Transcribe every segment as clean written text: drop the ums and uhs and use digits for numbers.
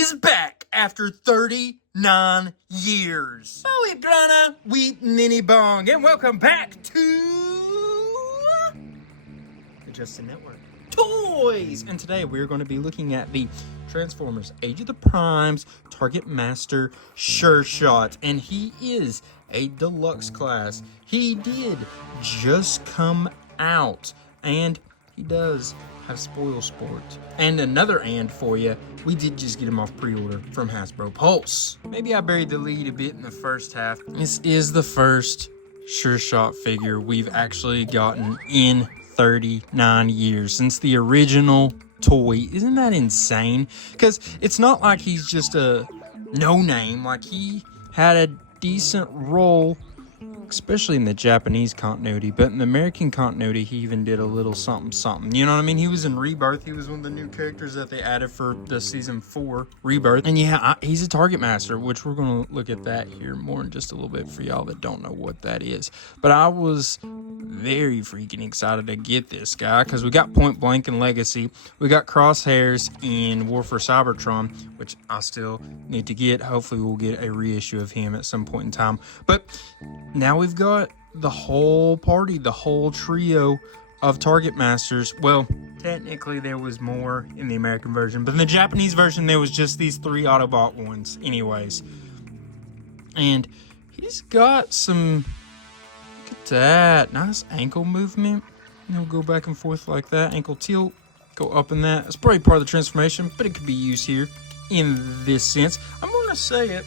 is back after 39 years. Holy Brana, Wheat Ninny Bong, and welcome back to the Justin Network Toys. And today we're going to be looking at the Transformers Age of the Primes Targetmaster Sureshot, and he is a deluxe class. He did just come out, and he does have Spoil Sport. And another and for you, we did just get him off pre-order from Hasbro Pulse. Maybe I buried the lead a bit in the first half. This is the first Sureshot figure we've actually gotten in 39 years since the original toy. Isn't that insane? Because it's not like he's just a no-name. Like, he had a decent role, especially in the Japanese continuity, but in the American continuity, he even did a little something. You know what I mean? He was in Rebirth. He was one of the new characters that they added for the season 4 Rebirth. And yeah, he's a Target Master, which we're going to look at that here more in just a little bit for y'all that don't know what that is. But I was very freaking excited to get this guy because we got Point Blank and Legacy. We got Crosshairs in War for Cybertron, which I still need to get. Hopefully we'll get a reissue of him at some point in time. But now we've got the whole party, the whole trio of Target Masters. Well, technically there was more in the American version, but in the Japanese version there was just these 3 Autobot ones anyways. And he's got some, look at that, nice ankle movement. You know, go back and forth like that, ankle tilt, go up in that. It's probably part of the transformation, but it could be used here in this sense. I'm gonna say it,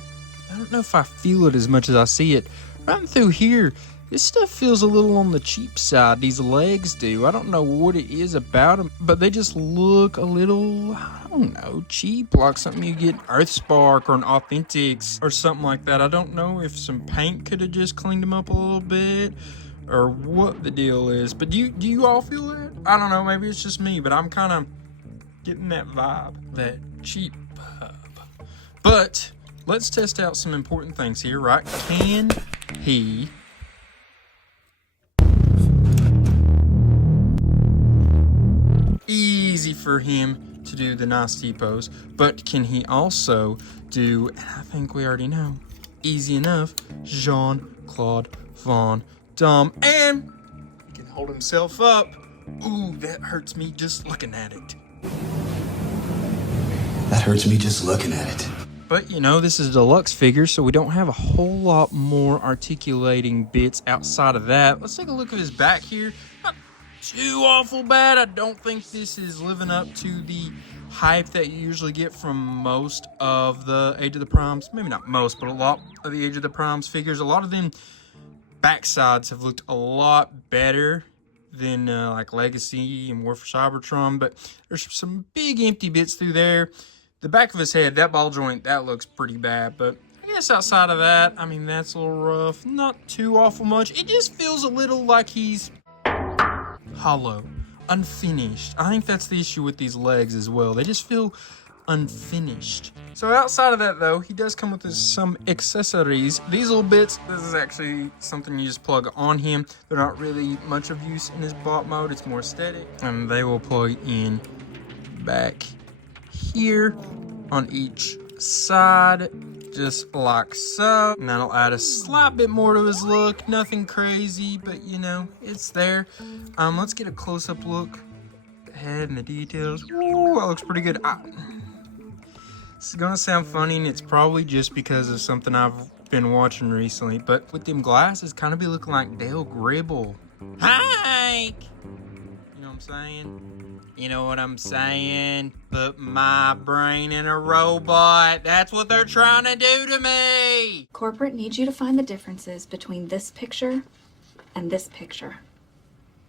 I don't know if I feel it as much as I see it. Right through here, this stuff feels a little on the cheap side. These legs do. I don't know what it is about them, but they just look a little, I don't know, cheap, like something you get Earthspark or an Authentics or something like that. I don't know if some paint could have just cleaned them up a little bit or what the deal is. But do you all feel that? I don't know. Maybe it's just me, but I'm kind of getting that vibe, that cheap vibe. But let's test out some important things here, right? Can he easy for him to do the nice T-pose, but can he also do, and I think we already know, easy enough, Jean-Claude Van Damme, and he can hold himself up. Ooh, that hurts me just looking at it. That hurts me just looking at it. But, you know, this is a deluxe figure, so we don't have a whole lot more articulating bits outside of that. Let's take a look at his back here. Not too awful bad. I don't think this is living up to the hype that you usually get from most of the Age of the Primes. Maybe not most, but a lot of the Age of the Primes figures. A lot of them backsides have looked a lot better than like Legacy and War for Cybertron, but there's some big empty bits through there. The back of his head, that ball joint, that looks pretty bad. But I guess outside of that, I mean, that's a little rough. Not too awful much. It just feels a little like he's hollow, unfinished. I think that's the issue with these legs as well. They just feel unfinished. So outside of that, though, he does come with some accessories. These little bits, this is actually something you just plug on him. They're not really much of use in his bot mode. It's more aesthetic. And they will plug in back here on each side, just like so, and that'll add a slight bit more to his look. Nothing crazy, but you know, it's there. Let's get a close-up look, the head and the details. Ooh, that looks pretty good. This is gonna sound funny, and it's probably just because of something I've been watching recently, but with them glasses, kind of be looking like Dale Gribble. Hike! You know what I'm saying? You know what I'm saying? Put my brain in a robot. That's what they're trying to do to me. Corporate needs you to find the differences between this picture and this picture.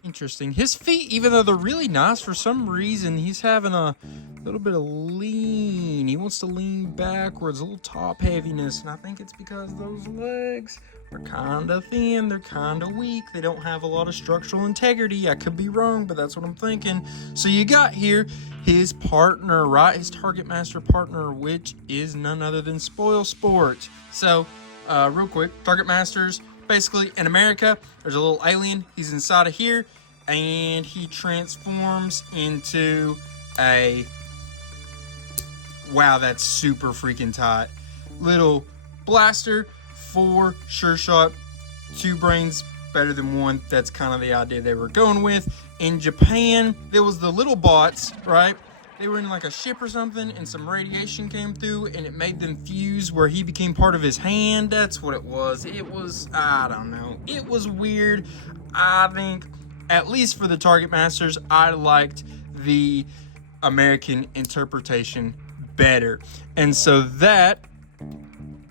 Interesting. His feet, even though they're really nice, for some reason, he's having a little bit of lean. He wants to lean backwards, a little top heaviness, and I think it's because those legs are kind of thin. They're kind of weak. They don't have a lot of structural integrity. I could be wrong, but that's what I'm thinking. So you got here his partner, right? His Target Master partner, which is none other than Spoil Sport. So, real quick, Target Masters, basically in America, there's a little alien. He's inside of here, and he transforms into a wow, that's super freaking tight. Little blaster for Sureshot. 2 brains better than 1. That's kind of the idea they were going with. In Japan, there was the little bots, right? They were in like a ship or something, and some radiation came through, and it made them fuse where he became part of his hand. That's what it was. It was, I don't know. It was weird. I think, at least for the Targetmasters, I liked the American interpretation better. And so that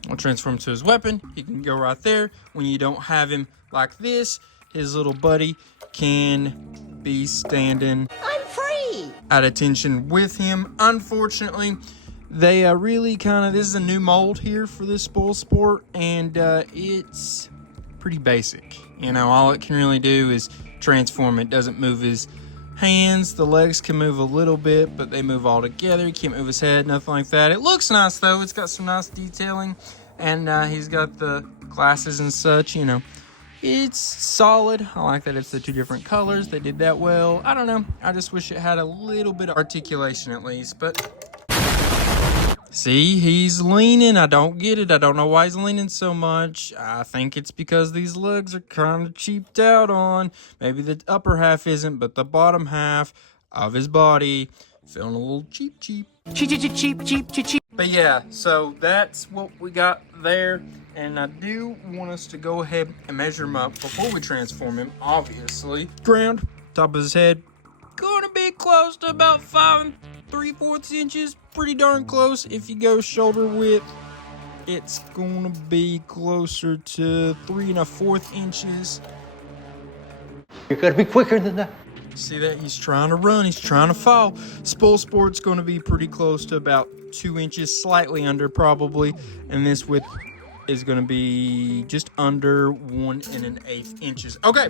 will transform to his weapon. He can go right there. When you don't have him like this, his little buddy can be standing at attention with him. Unfortunately, they really kind of, this is a new mold here for this spoil sport, and it's pretty basic. You know, all it can really do is transform. It doesn't move his hands. The legs can move a little bit, but they move all together. He can't move his head, nothing like that. It looks nice though. It's got some nice detailing, and he's got the glasses and such, you know. It's solid. I like that it's the 2 different colors. They did that well. I don't know. I just wish it had a little bit of articulation at least. But see, he's leaning. I don't get it. I don't know why he's leaning so much. I think it's because these legs are kind of cheaped out on. Maybe the upper half isn't, but the bottom half of his body feeling a little cheap. Cheap. But yeah, so that's what we got there. And I do want us to go ahead and measure him up before we transform him, obviously. Ground, top of his head, gonna be close to about 5 3/4 inches. Pretty darn close. If you go shoulder width, it's gonna be closer to 3 1/4 inches. You gotta be quicker than that. See that? He's trying to run. He's trying to fall. Spoil Sport's going to be pretty close to about 2 inches, slightly under probably. And this width is going to be just under 1 1/8 inches. Okay,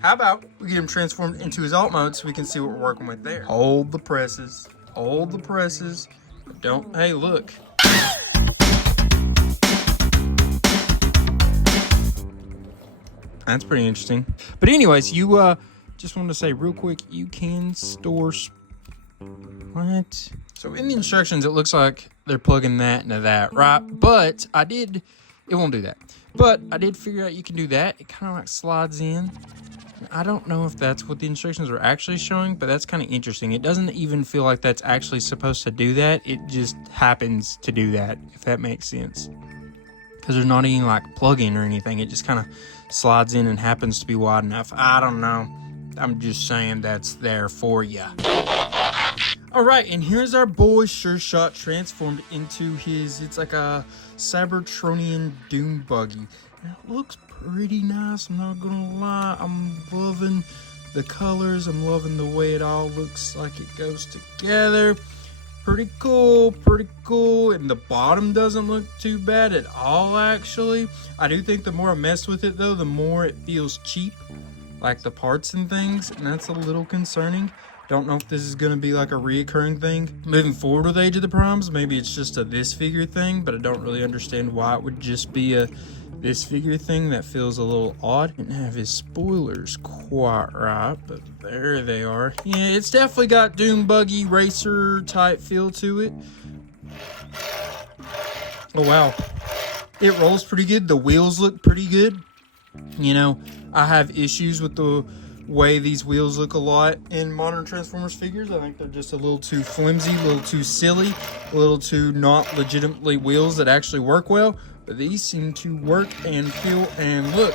how about we get him transformed into his alt mode so we can see what we're working with there. Hold the presses. Hold the presses. Don't, hey, look. That's pretty interesting. But anyways, you, just wanted to say real quick, you can store... What? So in the instructions, it looks like they're plugging that into that, right? But I did... It won't do that. But I did figure out you can do that. It kind of like slides in. I don't know if that's what the instructions are actually showing, but that's kind of interesting. It doesn't even feel like that's actually supposed to do that. It just happens to do that, if that makes sense. Because there's not any like plug-in or anything. It just kind of slides in and happens to be wide enough. I don't know. I'm just saying that's there for you. All right, and here's our boy Sureshot transformed into his, it's like a Cybertronian Doom buggy. And it looks pretty nice, I'm not gonna lie. I'm loving the colors. I'm loving the way it all looks like it goes together. Pretty cool, pretty cool. And the bottom doesn't look too bad at all, actually. I do think the more I mess with it, though, the more it feels cheap. Like the parts and things, and that's a little concerning. Don't know if this is going to be like a reoccurring thing moving forward with Age of the Primes. Maybe it's just a this figure thing, but I don't really understand why it would just be a this figure thing. That feels a little odd. Didn't have his spoilers quite right, but there they are. Yeah, it's definitely got Doom Buggy Racer type feel to it. Oh wow, it rolls pretty good. The wheels look pretty good. You know, I have issues with the way these wheels look a lot in modern Transformers figures. I think they're just a little too flimsy, a little too silly, a little too not legitimately wheels that actually work well. But these seem to work and feel and look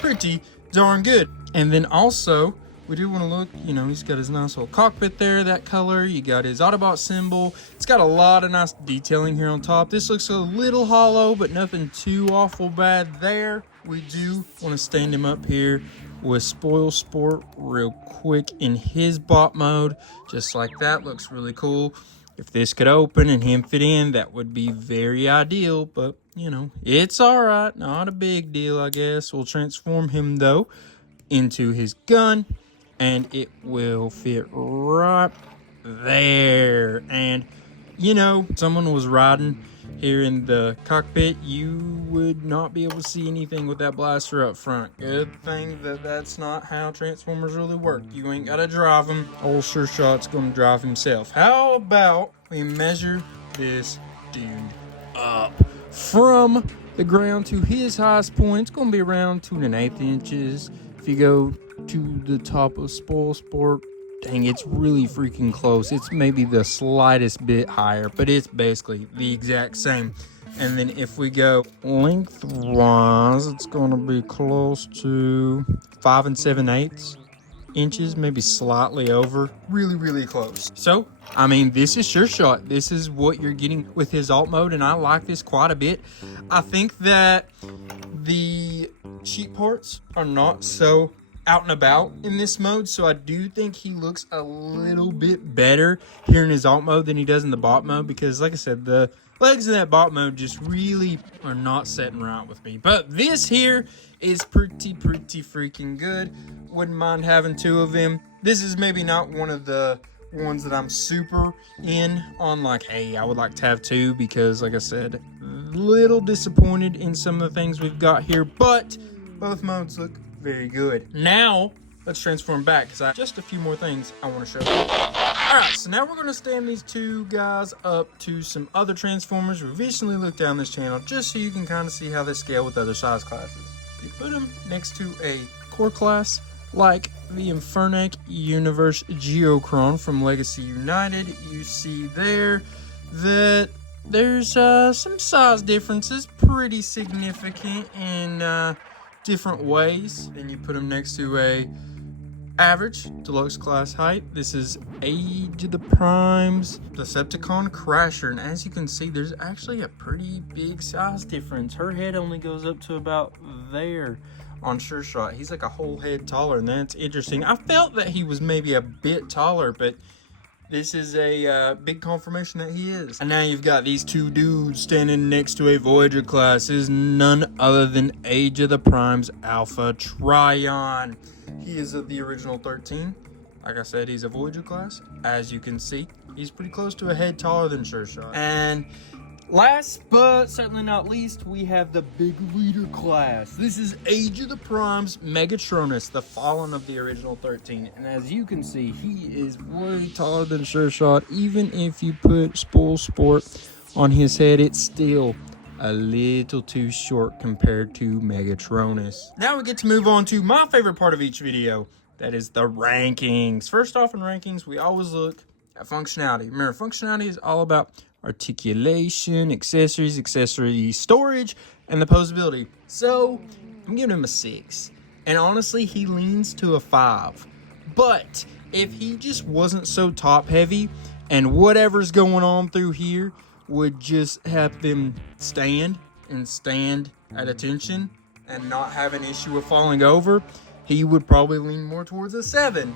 pretty darn good. And then also, we do want to look, you know, he's got his nice little cockpit there, that color. You got his Autobot symbol. It's got a lot of nice detailing here on top. This looks a little hollow, but nothing too awful bad there. We do want to stand him up here with Spoil Sport real quick in his bot mode. Just like that. Looks really cool. If this could open and him fit in, that would be very ideal. But, you know, it's alright. Not a big deal, I guess. We'll transform him, though, into his gun. And it will fit right there. And, you know, someone was riding here in the cockpit, you would not be able to see anything with that blaster up front. Good thing that that's not how Transformers really work. You ain't gotta drive him. Old Sureshot's gonna drive himself. How about we measure this dude up. From the ground to his highest point, it's going to be around 2 1/8 inches. If you go to the top of Spoil Sport, dang, it's really freaking close. It's maybe the slightest bit higher, but it's basically the exact same. And then if we go lengthwise, it's going to be close to 5 7/8 inches, maybe slightly over. Really, really close. So, I mean, this is Sureshot. This is what you're getting with his alt mode, and I like this quite a bit. I think that the cheat parts are not so out and about in this mode, so I do think he looks a little bit better here in his alt mode than he does in the bot mode, because like I said, the legs in that bot mode just really are not setting right with me. But this here is pretty freaking good. Wouldn't mind having 2 of them. This is maybe not one of the ones that I'm super in on, like, hey, I would like to have 2, because like I said, little disappointed in some of the things we've got here, but both modes look very good. Now let's transform back, because just a few more things I want to show you. Alright, so now we're going to stand these 2 guys up to some other Transformers. We've recently looked down this channel just so you can kind of see how they scale with other size classes. You put them next to a core class like the Infernac Universe Geocron from Legacy United. You see there that there's some size differences, pretty significant in different ways. Then you put them next to a average Deluxe class height. This is Age of the Primes Decepticon Crasher, and as you can see, there's actually a pretty big size difference. Her head only goes up to about there on Sureshot. He's like a whole head taller, and that's interesting. I felt that he was maybe a bit taller, but this is a big confirmation that he is. And now you've got these 2 dudes standing next to a Voyager class. This is none other than Age of the Primes Alpha Trion. He is of the original 13. Like I said, he's a Voyager class. As you can see, he's pretty close to a head taller than Sureshot. And last but certainly not least, we have the big leader class. This is Age of the Primes Megatronus, the Fallen of the original 13. And as you can see, he is way taller than Sureshot. Even if you put Spoil Sport on his head, it's still a little too short compared to Megatronus. Now we get to move on to my favorite part of each video. That is the rankings. First off in rankings, we always look at functionality. Remember, functionality is all about articulation, accessories, accessory storage, and the posability. So I'm giving him a 6. And honestly, he leans to a 5. But if he just wasn't so top heavy and whatever's going on through here would just have them stand at attention and not have an issue with falling over, he would probably lean more towards a 7.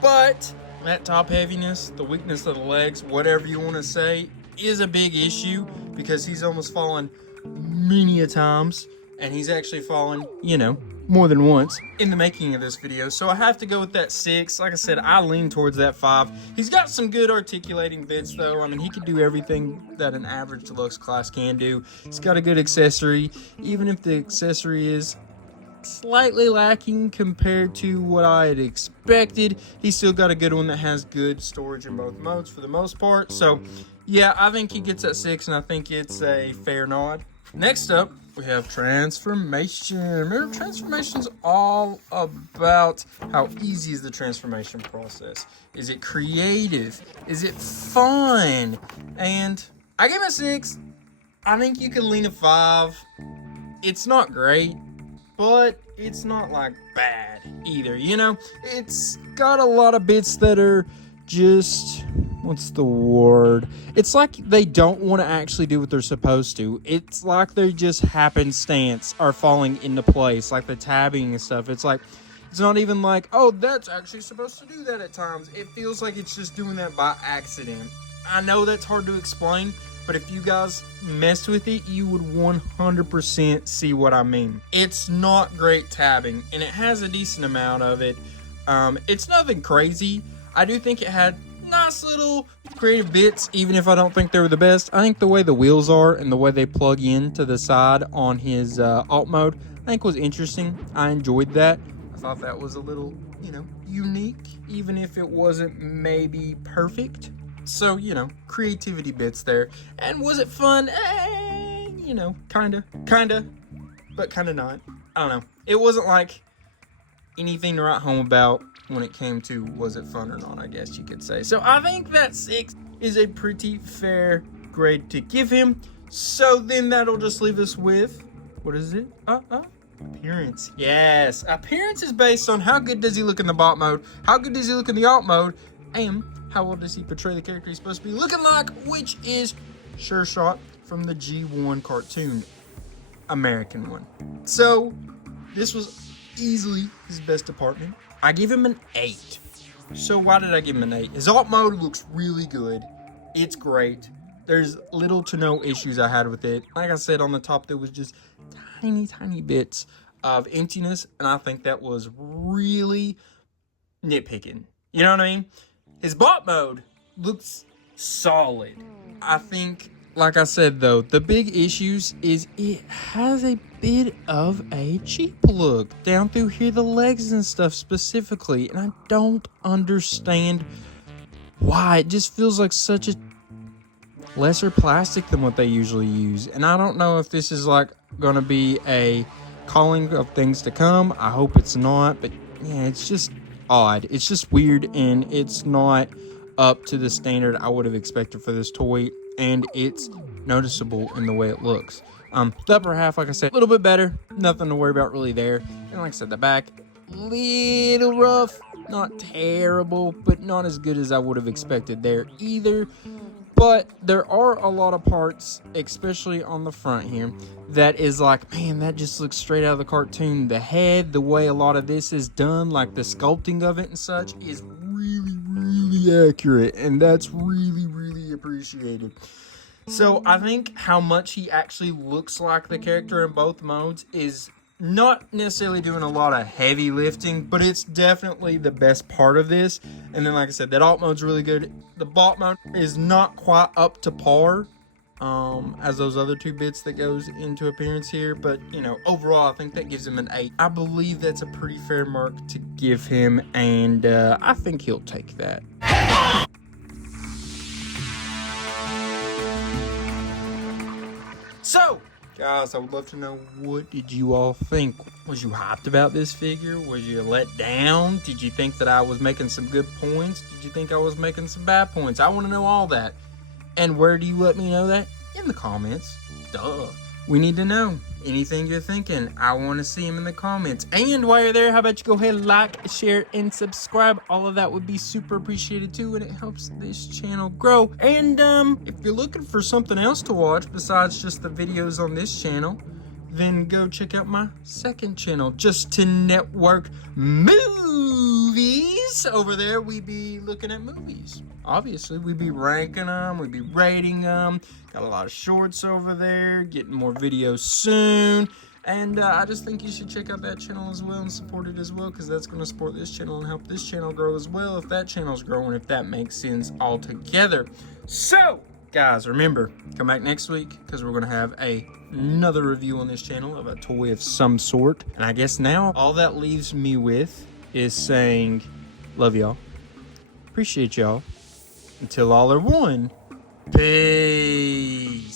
But that top heaviness, the weakness of the legs, whatever you want to say, is a big issue, because he's almost fallen many a times, and he's actually fallen, you know, more than once in the making of this video. So I have to go with that 6. Like I said, I lean towards that 5. He's got some good articulating bits though. I mean, he can do everything that an average Deluxe class can do. He's got a good accessory, even if the accessory is slightly lacking compared to what I had expected. He's still got a good one that has good storage in both modes for the most part. So yeah, I think he gets that 6, and I think it's a fair nod. Next up, we have transformation. Remember, transformation's all about how easy is the transformation process. Is it creative? Is it fun? And I give it a 6. I think you can lean a 5. It's not great, but it's not like bad either, you know? It's got a lot of bits that are just, what's the word? It's like they don't want to actually do what they're supposed to. It's like they're just happenstance are falling into place, like the tabbing and stuff. It's like, it's not even like, oh, that's actually supposed to do that at times. It feels like it's just doing that by accident. I know that's hard to explain, but if you guys messed with it, you would 100% see what I mean. It's not great tabbing, and it has a decent amount of it. It's nothing crazy. I do think it had nice little creative bits, even if I don't think they were the best. I think the way the wheels are and the way they plug in to the side on his alt mode, I think was interesting. I enjoyed that. I thought that was a little, you know, unique, even if it wasn't maybe perfect. So, you know, creativity bits there. And was it fun? You know, kinda, but kinda not. I don't know. It wasn't like anything to write home about when it came to was it fun or not, I guess you could say. So I think that 6 is a pretty fair grade to give him. So then that'll just leave us with, what is it? Appearance. Yes, appearance is based on how good does he look in the bot mode, how good does he look in the alt mode, and how well does he portray the character he's supposed to be looking like, which is Sureshot from the G1 cartoon, American one. So this was easily his best department. I give him an 8. So why did I give him an 8? His alt mode looks really good. It's great. There's little to no issues I had with it. Like I said on the top, there was just tiny bits of emptiness, and I think that was really nitpicking. You know what I mean? His bot mode looks solid. I think, like I said though, the big issues is it has a bit of a cheap look down through here, the legs and stuff specifically, and I don't understand why. It just feels like such a lesser plastic than what they usually use, and I don't know if this is like gonna be a calling of things to come. I hope it's not, but yeah, it's just odd. It's just weird, and it's not up to the standard I would have expected for this toy, and it's noticeable in the way it looks. The upper half, like I said, a little bit better, nothing to worry about really there, and like I said, the back, little rough, not terrible, but not as good as I would have expected there either. But there are a lot of parts, especially on the front here, that is like, man, that just looks straight out of the cartoon. The head, the way a lot of this is done, like the sculpting of it and such, is really accurate, and that's really appreciated. So I think how much he actually looks like the character in both modes is not necessarily doing a lot of heavy lifting, but it's definitely the best part of this. And then, like I said, that alt mode's really good. The bot mode is not quite up to par as those other 2 bits that goes into appearance here, but you know, overall I think that gives him an 8. I believe that's a pretty fair mark to give him, and I think he'll take that. So guys, I would love to know, what did you all think? Was you hyped about this figure? Was you let down? Did you think that I was making some good points? Did you think I was making some bad points? I want to know all that. And where do you let me know that? In the comments. Duh. We need to know. Anything you're thinking, I want to see them in the comments. And while you're there, how about you go ahead, like, share, and subscribe. All of that would be super appreciated too, and it helps this channel grow. And if you're looking for something else to watch besides just the videos on this channel, then go check out my second channel, Just to Network Movies. Over there, we be looking at movies. Obviously, we be ranking them, we be rating them. Got a lot of shorts over there, getting more videos soon. And I just think you should check out that channel as well and support it as well, because that's going to support this channel and help this channel grow as well if that channel's growing, if that makes sense altogether. So, guys, remember, come back next week, because we're going to have another review on this channel of a toy of some sort. And I guess now all that leaves me with is saying, love y'all, appreciate y'all, until all are one, peace.